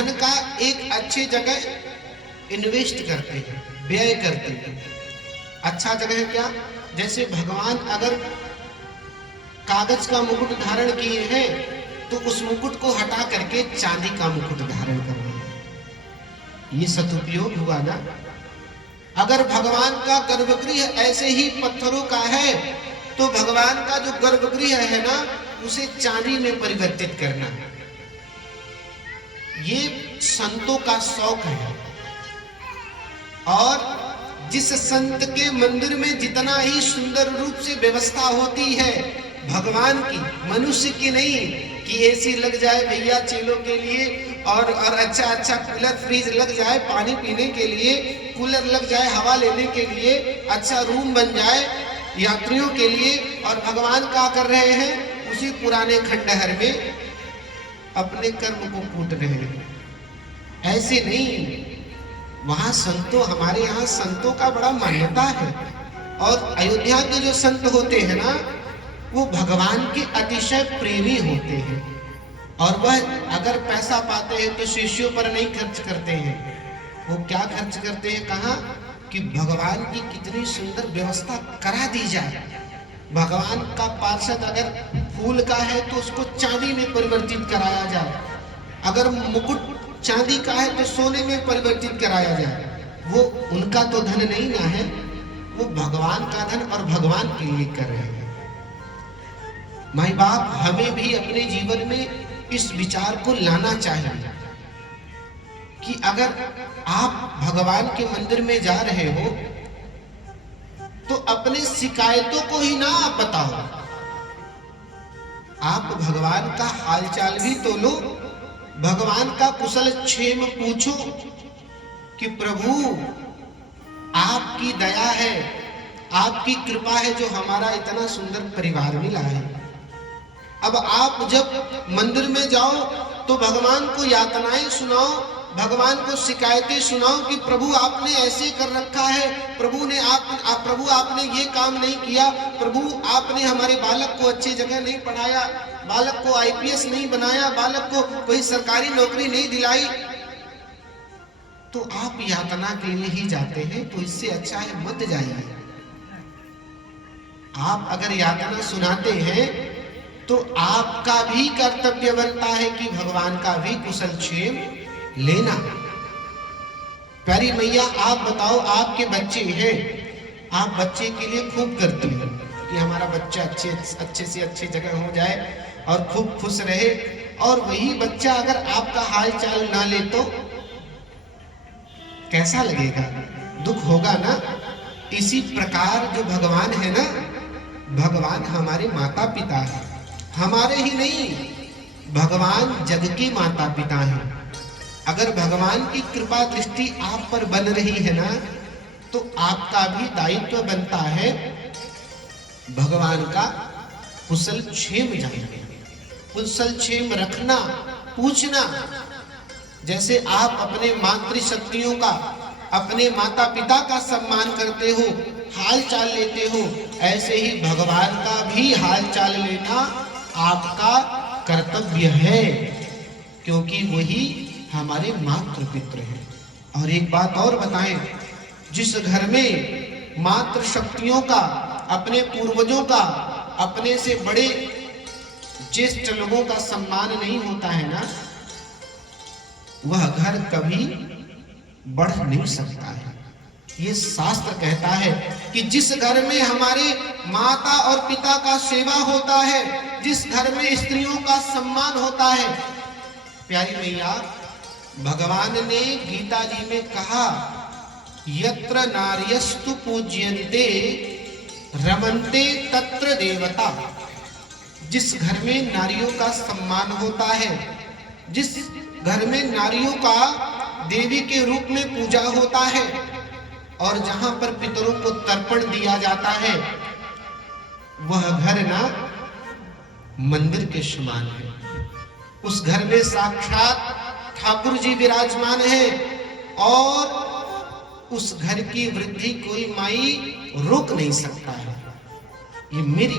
धन का एक अच्छी जगह इन्वेस्ट करते हैं, व्यय करते हैं। अच्छा जगह है क्या? जैसे भगवान अगर कागज का मुकुट धारण किए हैं तो उस मुकुट को हटा करके चांदी का मुकुट धारण करना, ये सदुपयोग हुआ ना। अगर भगवान का गर्भगृह ऐसे ही पत्थरों का है तो भगवान का जो गर्भगृह है ना उसे चांदी में परिवर्तित करना, ये संतों का शौक है। और जिस संत के मंदिर में जितना ही सुंदर रूप से व्यवस्था होती है भगवान की, मनुष्य की नहीं, कि एसी लग जाए भैया चेलों के लिए और अच्छा कूलर फ्रिज लग जाए पानी पीने के लिए, कूलर लग जाए हवा लेने के लिए, अच्छा रूम बन जाए यात्रियों के लिए, और भगवान क्या कर रहे हैं? उसी पुराने खंडहर में अपने कर्म को कूट रहे हैं। ऐसे नहीं, वहां संतों, हमारे यहाँ संतों का बड़ा मान्यता है। और अयोध्या के जो संत होते हैं ना वो भगवान के अतिशय प्रेमी होते हैं, और वह अगर पैसा पाते हैं तो शिष्यों पर नहीं खर्च करते हैं, वो क्या खर्च करते हैं? कहाँ कि भगवान की कितनी सुंदर व्यवस्था करा दी जाए। भगवान का पार्षद अगर फूल का है तो उसको चांदी में परिवर्तित कराया जाए, अगर मुकुट चांदी का है तो सोने में परिवर्तित कराया जाए। वो उनका तो धन नहीं ना है, वो भगवान का धन और भगवान के लिए कर रहे हैं। माई बाप, हमें भी अपने जीवन में इस विचार को लाना चाहिए कि अगर आप भगवान के मंदिर में जा रहे हो तो अपने शिकायतों को ही ना आप बताओ, आप भगवान का हालचाल भी तो लो, भगवान का कुशल क्षेम पूछो कि प्रभु आपकी दया है, आपकी कृपा है जो हमारा इतना सुंदर परिवार मिला है। अब आप जब मंदिर में जाओ तो भगवान को यातनाएं सुनाओ, भगवान को शिकायतें सुनाओ कि प्रभु आपने ऐसे कर रखा है, प्रभु आपने ये काम नहीं किया, प्रभु आपने हमारे बालक को अच्छी जगह नहीं पढ़ाया, बालक को आईपीएस नहीं बनाया, बालक को कोई सरकारी नौकरी नहीं दिलाई। तो आप यातना के लिए ही जाते हैं, तो इससे अच्छा है मत जाइए। आप अगर यातना सुनाते हैं तो आपका भी कर्तव्य बनता है कि भगवान का भी कुशल क्षेम लेना। प्यारी मैया, आप बताओ, आपके बच्चे हैं, आप बच्चे के लिए खूब करती हैं कि हमारा बच्चा अच्छे से अच्छी जगह हो जाए और खूब खुश रहे, और वही बच्चा अगर आपका हाल चाल ना ले तो कैसा लगेगा? दुख होगा ना। इसी प्रकार जो भगवान है ना, भगवान हमारे माता पिता है, हमारे ही नहीं, भगवान जग के माता पिता हैं। अगर भगवान की कृपा दृष्टि आप पर बन रही है ना तो आपका भी दायित्व बनता है भगवान का कुशल क्षेम जानना, कुशल क्षेम रखना, पूछना। जैसे आप अपने मातृशक्तियों का, अपने माता पिता का सम्मान करते हो, हाल चाल लेते हो, ऐसे ही भगवान का भी हाल चाल लेना आपका कर्तव्य है, क्योंकि वही हमारे मातृ पितृ हैं। और एक बात और बताएं, जिस घर में मातृ शक्तियों का, अपने पूर्वजों का, अपने से बड़े ज्येष्ठ लोगों का सम्मान नहीं होता है ना, वह घर कभी बढ़ नहीं सकता है। ये शास्त्र कहता है कि जिस घर में हमारे माता और पिता का सेवा होता है, जिस घर में स्त्रियों का सम्मान होता है, प्यारी मैया, भगवान ने गीता जी में कहा, यत्र नार्यस्तु पूज्यन्ते रमन्ते तत्र देवता। जिस घर में नारियों का सम्मान होता है, जिस घर में नारियों का देवी के रूप में पूजा होता है, और जहां पर पितरों को तर्पण दिया जाता है, वह घर ना मंदिर के समान है। उस घर में साक्षात ठाकुर जी विराजमान है, और उस घर की वृद्धि कोई माई रोक नहीं सकता है। ये मेरी